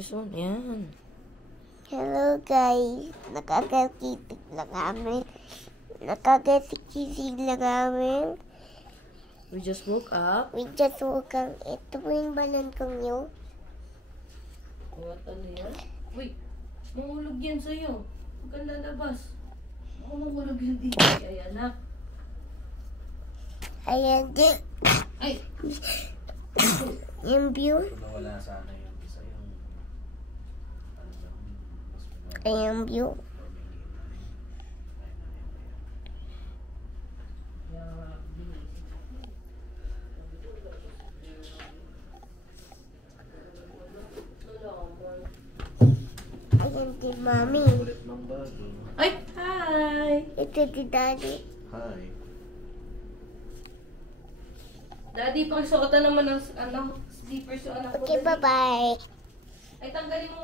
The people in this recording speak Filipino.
This one, yan. Hello guys, nakakakisig na kami. Nakakakisig na kami. We just woke up. We just woke up. Ito po yung banan kong yun. What, ano yan? Uy, mahulog yan sa'yo. Huwag kang lalabas. Ako mahulog yung dito. Ay, anak. Ayan din. Ay! Yung view. Nawala sana yung isa yung ano lang, mas maganda. Ayan view. Ayan din mami. Ulit ng bago. Ay! Hi! Ito di daddy. Hi. Daddy, pakisuotan naman ng slippers yung anak ko. Okay, bye-bye. Ay, tanggalin mo.